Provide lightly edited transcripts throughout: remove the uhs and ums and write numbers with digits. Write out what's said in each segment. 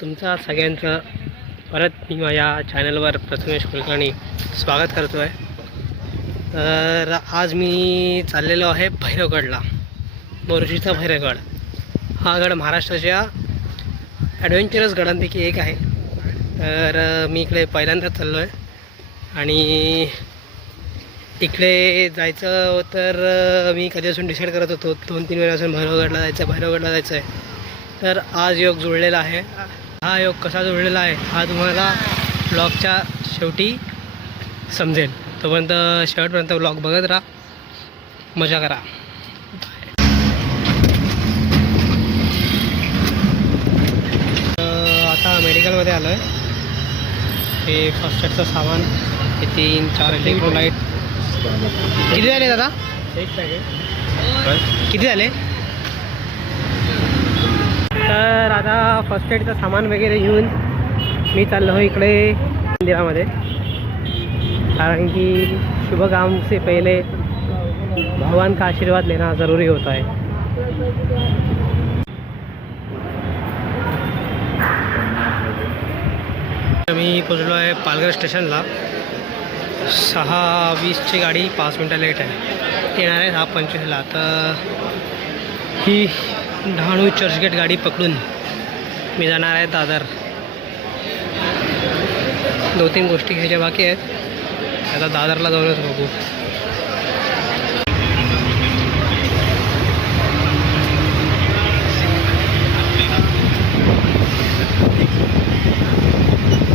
तुमचा सगळ्यांचं परत मी माझ्या चॅनलवर प्रथमेश कुलकर्णी स्वागत करतो आहे. तर आज मी चाललेलो आहे भैरवगडला. मोर्शीचा भैरवगड हा गड महाराष्ट्राच्या ॲडव्हेंचरस गडांपैकी एक आहे. तर मी इकडे पहिल्यांदाच चाललो आहे आणि इकडे जायचं तर मी कधीपासून डिसाईड करत होतो. 2-3 महिन्यापासून भैरवगडला जायचं आहे. तर आज योग जुळलेला आहे. हा योग कसा जुळलेला आहे हा तुम्हाला ब्लॉगच्या शेवटी समजेल. तोपर्यंत शेवटपर्यंत ब्लॉग बघत राहा, मजा करा. आता मेडिकलमध्ये आलो आहे. हे फर्स्ट एडचं सामान, हे 3-4 इलेक्ट्रोलाइट. किती झाले दादा? एक पॅकेट. किती झाले? तर आता फर्स्ट एडचं सामान वगैरे घेऊन मी चाललो हो इकडे मंदिरामध्ये, कारण की शुभ काम से पहले भगवान का आशीर्वाद लेना ज़रूरी होता है. मी पोचलो आहे पालघर स्टेशनला. 6:20ची गाडी 5 मिनटं लेट आहे. येणार आहे 6:25ला. तर ही डहाणू चर्चगेट गाडी पकडून मी जाणार आहे दादर. 2-3 गोष्टी घ्यायच्या बाकी आहेत. आता दादरला जाऊनच बघू.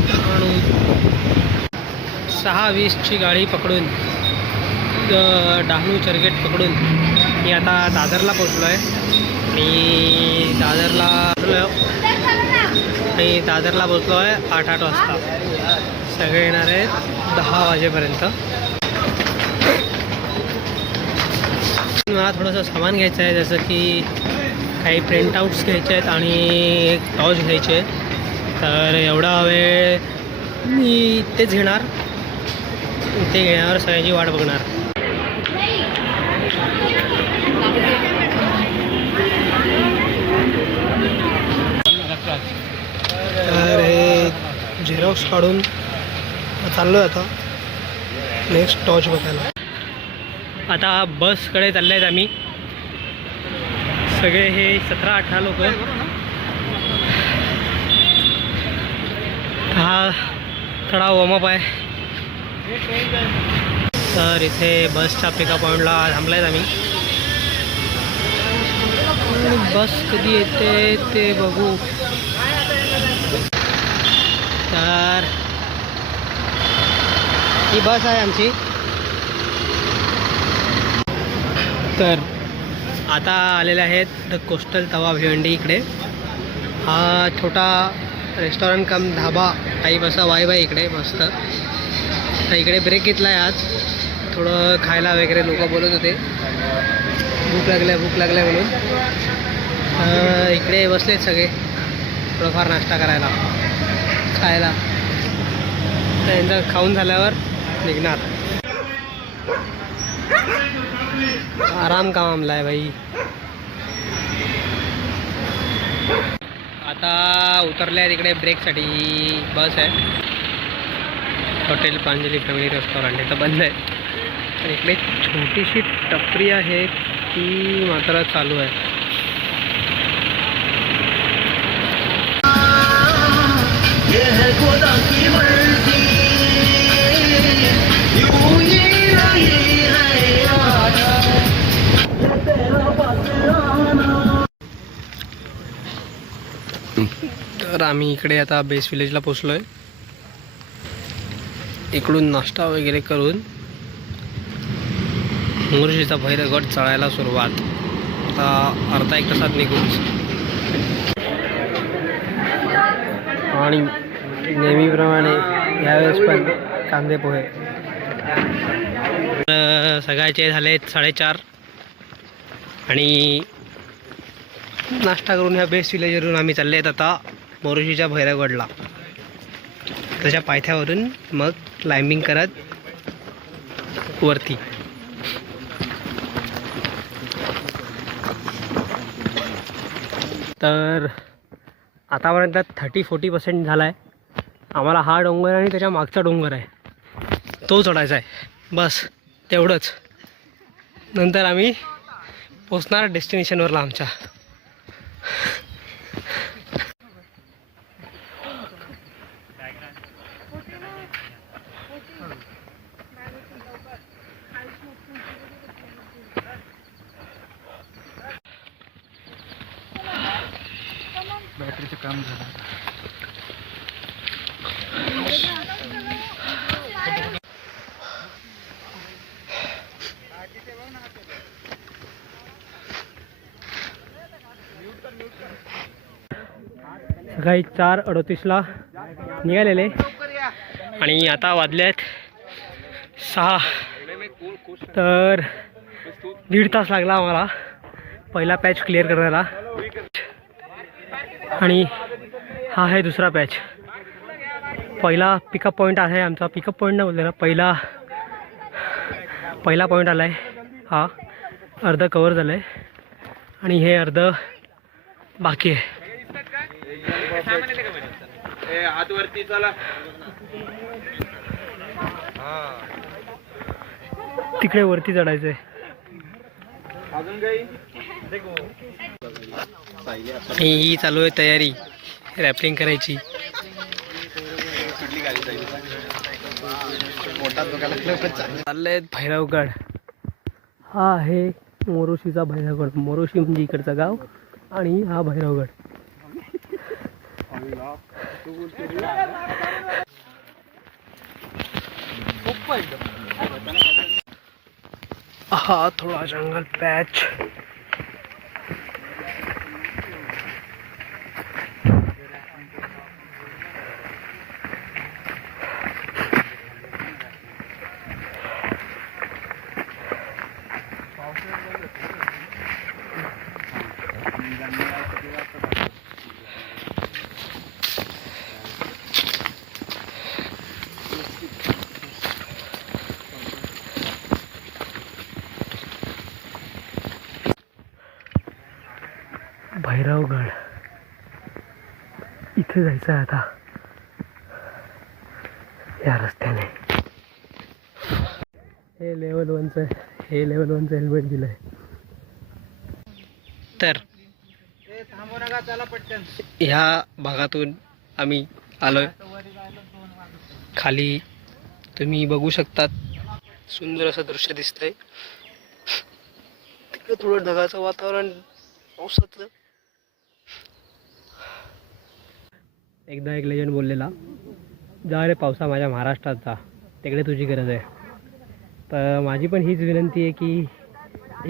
डहाणू 6:20ची गाडी पकडून डहाणू चर्चगेट पकडून मी आता दादरला पोचलो आहे. आणि दादरला पोचलो आहे 8 वाजता. सगळे येणार आहेत 10 वाजेपर्यंत. मला थोडंसं सामान घ्यायचं आहे, जसं की काही प्रिंटआउट्स घ्यायचे आहेत आणि एक टॉर्च घ्यायचे आहे. तर एवढा वेळ मी तेच घेणार. ते घेण्यावर सगळ्यांची वाट बघणार. तर हे झेरॉक्स काढून चाललो आहे आता नेक्स्ट टॉर्च बघायला. आता बसकडे चालले आहेत आम्ही सगळे. हे 17-18 लोक. हा थोडा वॉर्मअप आहे. तर इथे बसच्या पिकअप पॉईंटला थांबलो आहेत आम्ही. बस कधी येते ते बघू. तर ही बस आहे आमची. तर आता आलेले आहेत द कोस्टल तवा भिवंडी. इकडे हा छोटा रेस्टॉरंट कम धाबा टाईप असा वाईब आहे इकडे मस्त. तर इकडे ब्रेक घेतला आहे आज. थोडं खायला वगैरे लोक बोलत होते भूक लागल्या म्हणून. इकडे बसलेत सगळे थोडंफार नाश्ता करायला खायला. त्यांचं खाऊन झाल्यावर निघणार. आराम का मामला आहे भाई. आता उतरले आहे तिकडे ब्रेकसाठी. बस आहे. हॉटेल प्रांजली फॅमिली रेस्टॉरंट आहे तर बंद आहे. आणि इकडे छोटीशी टपरी आहे ती मात्र चालू आहे. तर आम्ही इकडे आता बेस विलेजला पोचलो आहे. इकडून नाश्ता वगैरे करून मोर्शीचा भैरवगड चढायला सुरुवात. आता अर्धा 1 तासात निघू. आणि नेहमीप्रमाणे यावेळेस पण कांदे पोहे. सकाळचे झाले 4:30 आणि नाश्ता करून ह्या बेस्ट विलेजवरून आम्ही चालले आहेत आता मोर्शीच्या भैरवगडला. त्याच्या पायथ्यावरून मग क्लाइम्बिंग करत वरती. तर आतापर्यंत 30-40% झाला आहे. आम्हाला हा डोंगर आणि त्याच्या मागचा डोंगर आहे तो चढायचा आहे, बस तेवढंच. नंतर आम्ही पोचणार डेस्टिनेशनवरला आमच्या. बॅटरीचं काम झालं. सकाळी 4:38ला निघालेले आणि आता वाजले आहेत 6. तर 1.5 तास लागला आम्हाला पहिला पॅच क्लिअर करायला. आणि हा आहे दुसरा पॅच. पहिला पिकअप पॉईंट आहे आमचा. पिकअप पॉईंट नाही बोलले ना, पहिला पॉईंट आला आहे. हा अर्ध कवर झालं आहे आणि हे अर्ध बाकी आहे. आतवरती चला. तिकडे वरती चढायचं आहे. अजून काही आणि ही चालू आहे तयारी रॅपलिंग करायची. चालले आहेत भैरवगड. हा आहे मोरोशीचा भैरवगड. मोरोशी म्हणजे इकडचं गाव आणि हा भैरवगड. हा थोडा जंगल पॅच. भैरवगड इथे जायचं आहे आता या रस्त्याने. हे लेवल 1चं हेल्मेट दिलं आहे. तर ह्या भागातून आम्ही आलोय. खाली तुम्ही बघू शकतात सुंदर असं दृश्य दिसतंय. तिकडे थोडं ढगाचं वातावरण, पावसाचं. एकदा एक लेजंड बोललेला, जा रे पावसा माझ्या महाराष्ट्रात जा, तिकडे तुझी गरज आहे. तर माझी पण हीच विनंती आहे की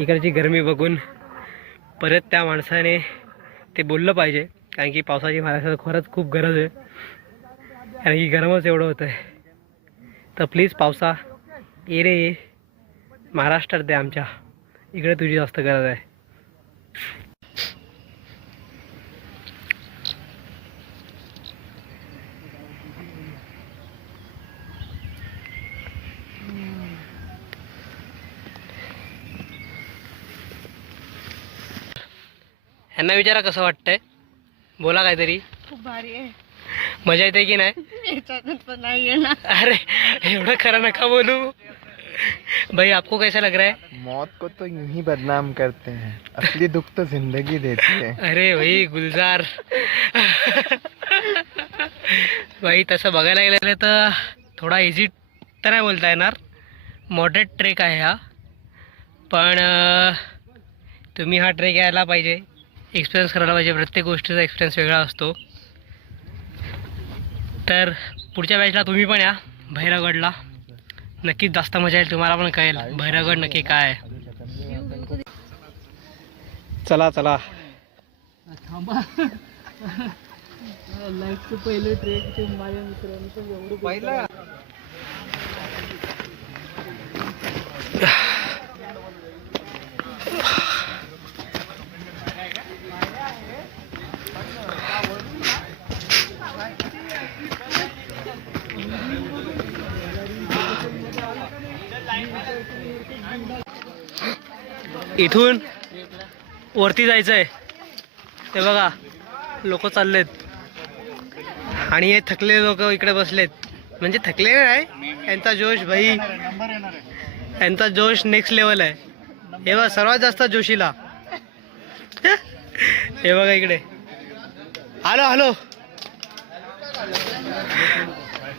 इकडची गरमी बघून परत त्या माणसाने ते बोललं पाहिजे, कारण की पावसाची महाराष्ट्रात खरंच खूप गरज आहे, कारण की गरमच एवढं होतं आहे. तर प्लीज पावसा ये रे ये, महाराष्ट्रात दे आमच्या, इकडे तुझी जास्त गरज आहे. ह्यांना विचारा कसं वाटतंय, बोला काहीतरी. खूप भारी आहे. मजा येते की नाही? याच्यातून पण नाही येणार. अरे एवढं खरं नका बोलू भाई. आपको कैसा लग रहा है? मौत को तो यूं ही बदनाम करते हैं, असली दुख तो जिंदगी देती है. अरे भाई गुलजार भाई, तसं बघायला गेलं तर थोडा इझी तर नाही बोलता येणार, मॉडरेट ट्रेक आहे हा. पण तुम्ही हा ट्रेक यायला पाहिजे, एक्सपिरियन्स करायला पाहिजे. प्रत्येक गोष्टीचा एक्सपिरियन्स वेगळा असतो. तर पुढच्या बॅचला तुम्ही पण या भैरवगडला, नक्कीच जास्त मजा येईल. तुम्हाला पण कळेल भैरवगड नक्की काय आहे. चला चला. लाईफचं पहिलं ट्रेक ते माझ्या मित्रांचं एवढं पहिलं. इथून वरती जायचं आहे. ते बघा लोक चाललेत. आणि हे थकलेले लोक इकडे बसलेत, म्हणजे थकलेले नाही, यांचा जोश भाई, यांचा जोश नेक्स्ट लेवल आहे. हे बघा सर्वात जास्त जोशीला. हे बघा इकडे, हॅलो हॅलो.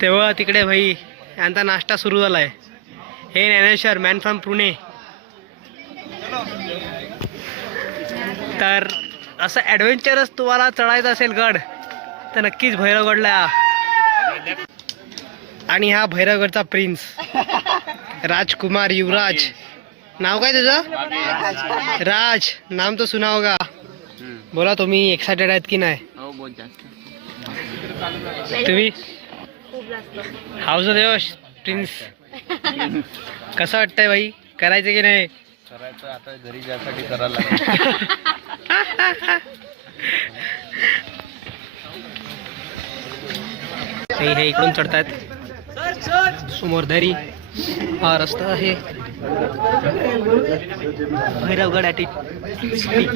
तेव्हा तिकडे भाई यांचा नाश्ता सुरू झालाय. हे ज्ञानेश्वर मॅन फ्रॉम पुणे. तर असं ॲडव्हेंचरस तुम्हाला चढायचं असेल गड तर नक्कीच भैरवगडला या. आणि हा भैरवगडचा प्रिन्स राजकुमार युवराज. नाव काय तुझं? राज. नाम तो सुना होगा. बोला तुम्ही एक्सायटेड आहेत की नाही? तुम्ही हाऊस देवश प्रिन्स कसं वाटतंय भाई? करायचं की नाही? करायचं आता घरी जायसाठी करायला लागेल. हे इकडून चढतायत. समोर दरी हा रस्ता आहे. Bhairavgad at its peak.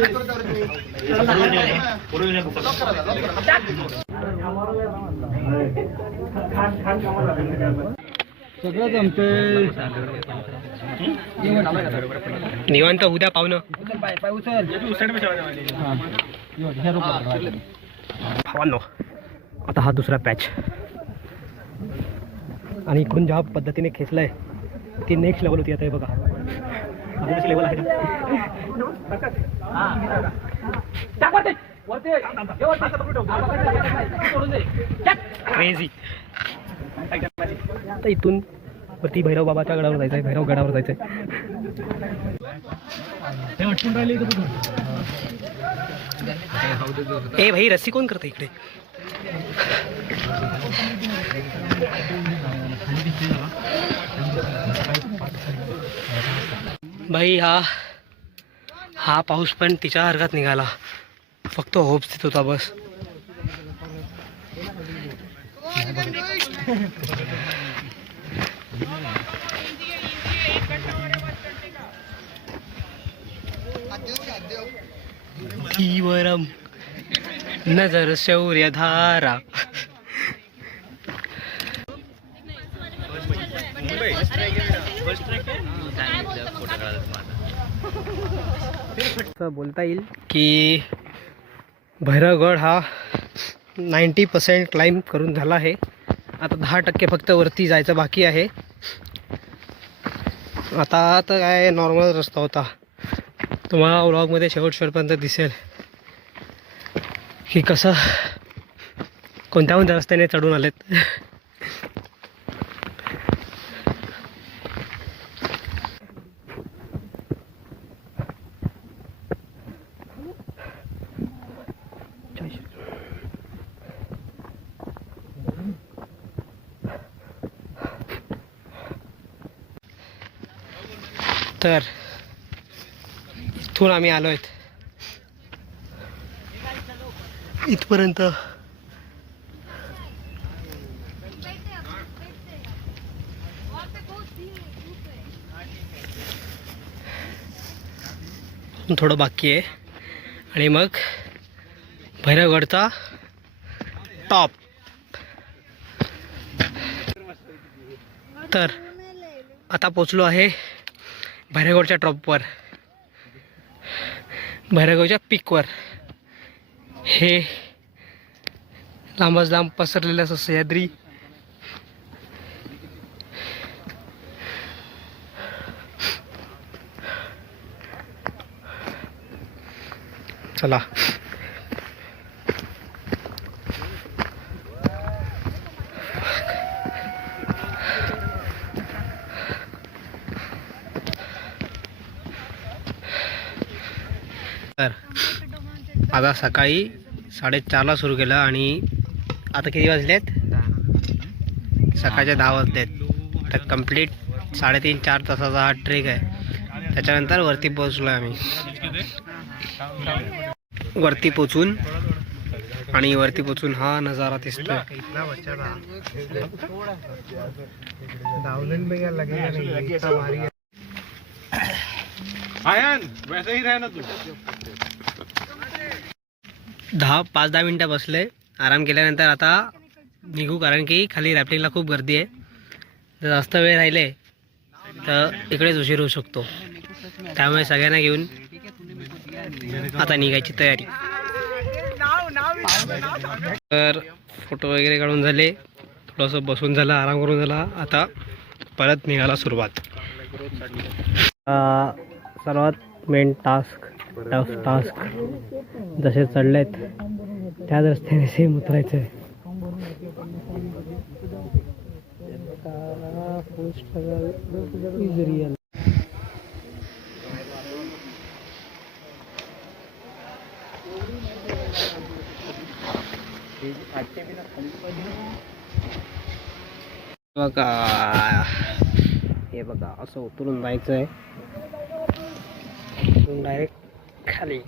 निवांत उद्या पाहुणं. भावांनो, आता हा दुसरा पॅच आणि इकडून ज्या पद्धतीने खेचलंय ती नेक्स्ट लेवल होती. आता हे बघा अजून लेवल आहे. क्रेझी. आता इथून वरती भैरव बाबाच्या गडावर जायचं आहे. भैरव गडावर जायचं आहे. ए भाई रस्सी कोण करते इकडे? भाई हा पाऊस पण तिच्या हरकत निघाला. फक्त होप्स देत होता बस. वरम नजर शौर्य धारा. असं बोलता येईल की भैरवगड हा 90% क्लाइंब करून झाला आहे. आता 10% फक्त वरती जायचं बाकी आहे. आता तर काय नॉर्मल रस्ता होता. तुम्हाला व्लॉगमध्ये शेवटपर्यंत दिसेल की कसं कोणत्या कोणत्या रस्त्याने चढून आलेत. तर इथून आम्ही आलो आहेत इथपर्यंत. थोडं बाकी आहे आणि मग भैरवगडचा टॉप. तर आता पोचलो आहे भैरवगडच्या टॉपवर, भैरवगडच्या पीकवर. हे लांबच लांब पसरलेलं असं सह्याद्री. चला तर आता सकाळी 4:30ला सुरू केलं आणि आता किती वाजलेत? सकाळचे 10 वाजलेत. तर कंप्लीट 3.5-4 तासाचा हा ट्रेक आहे. त्याच्यानंतर वरती पोहोचलो आहे आम्ही. वरती पोचून हा नजारा दिसतोय. वैसे ही रहना तू. 5-10 मिनटं बसले. आराम केल्यानंतर आता निघू, कारण की खाली रॅपलिंगला खूप गर्दी आहे. जर जास्त वेळ राहिले तर इकडेच उशीर होऊ शकतो. त्यामुळे सगळ्यांना घेऊन आता निघायची तयारी. तर फोटो वगैरे काढून झाले, थोडंसं बसून झालं, आराम करून झाला. आता परत निघायला सुरुवात. सर्वात मेन टास्क जसे चढलेत त्याच रस्त्याने सेम उतरायचं आहे. बघा, हे बघा, असं उतरून जायचं आहे डायरेक्ट खाली.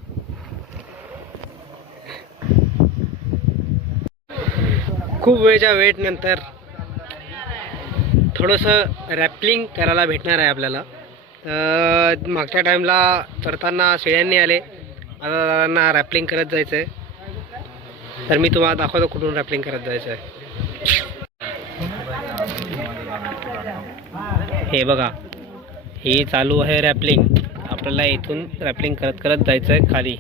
खूप वेळच्या वेट नंतर थोडंसं रॅपलिंग करायला भेटणार आहे आपल्याला. मागच्या टाईमला चढताना शेळ्यांनी आले, आता दादांना रॅपलिंग करत जायचं आहे. तर मी तुम्हाला दाखवतो कुठून रॅपलिंग करत जायचं आहे. हे बघा, ही चालू आहे रॅपलिंग. आपल्याला इथून रॅपलिंग करत करत जायचं आहे खाली.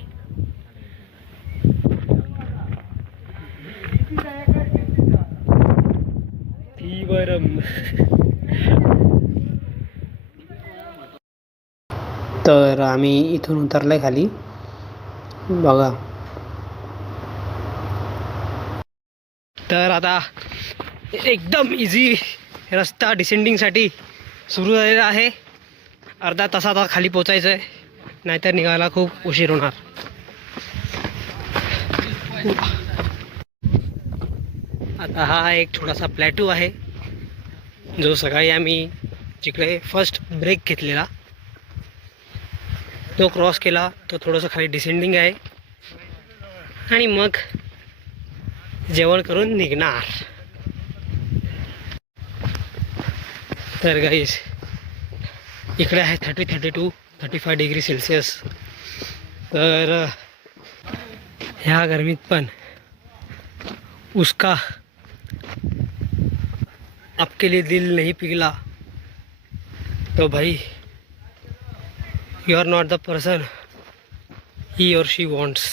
तर आम्ही इथून उतरलोय खाली. बघा, तर आता एकदम इझी रस्ता डिसेंडिंगसाठी सुरू झालेला आहे. अर्धा तासात आता खाली पोचायचं आहे, नाहीतर निघायला खूप उशीर होणार. आता हा एक छोटासा प्लॅटू आहे, जो सकाळी आम्ही जिकडे फर्स्ट ब्रेक घेतलेला तो क्रॉस केला. तो थोडंसं खाली डिसेंडिंग आहे आणि मग जेवण करून निघणार. तर गाईस, इकडे आहे 32-35 डिग्री सेल्सिअस. तर ह्या गरमीत पण उसका आपके लिए दिल नहीं पिघला तो भाई you are not the person he or she wants.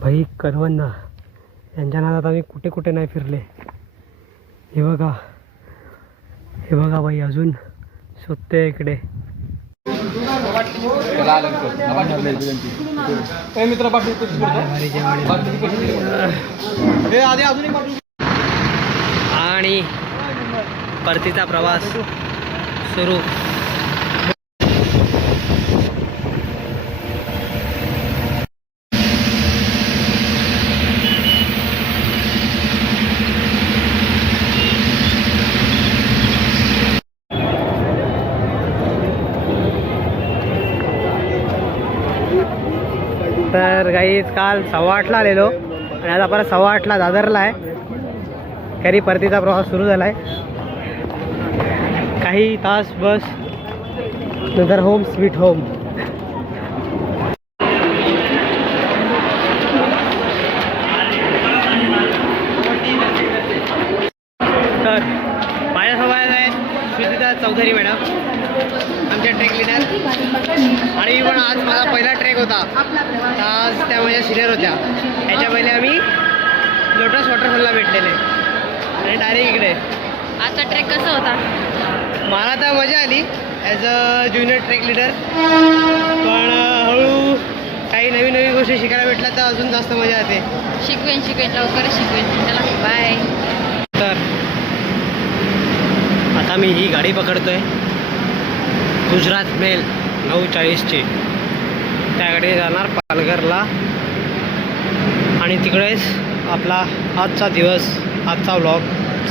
भाई करवंद यांच्या नादात आम्ही कुठे कुठे नाही फिरले. हे बघा भाई, अजून शोधते इकडे. आणि परतीचा प्रवास सुरू. तर गाईज, काल 8:15 आलेलो आणि आता परत 8:15 दादरला आहे. घरी परतीचा प्रवास सुरू झाला आहे. काही तास बस, नंतर होम स्वीट होम. तर माझ्यासोबत आहेत सुजिता चौधरी मॅडम, आमच्या ट्रेक लिडर. आणि पण आज माझा पहिला ट्रेक होता, आज त्या माझ्या सिनियर होत्या. याच्या पहिले आम्ही लोटस वॉटरफॉलला भेटलेले आणि डायरेक्ट इकडे. आजचा ट्रेक कसा होता? मला तर मजा आली as a junior trek leader. पण हळू काही नवीन नवीन गोष्टी शिकायला भेटल्या तर अजून जास्त मजा येते. शिकवेन लवकरच शिकवेन. चला बाय. तर आता मी ही गाडी पकडतोय, गुजरात मेल 9:40ची. त्या गाडी जाणार पालघरला आणि तिकडेच आपला आजचा दिवस, आजचा व्लॉग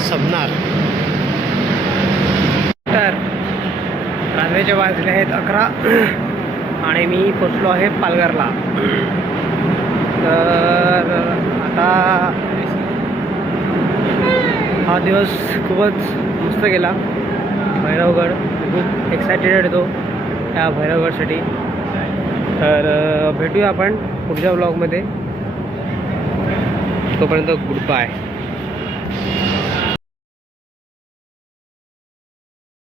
संपणार. तर रात्रीचे वाजले आहेत 11 आणि मी पोचलो आहे पालघरला. तर आता हा दिवस खूपच मस्त गेला. भैरवगड खूप एक्सायटेड होतो त्या भैरवगडसाठी. तर भेटूया आपण पुढच्या व्लॉगमध्ये. तोपर्यंत गुड बाय.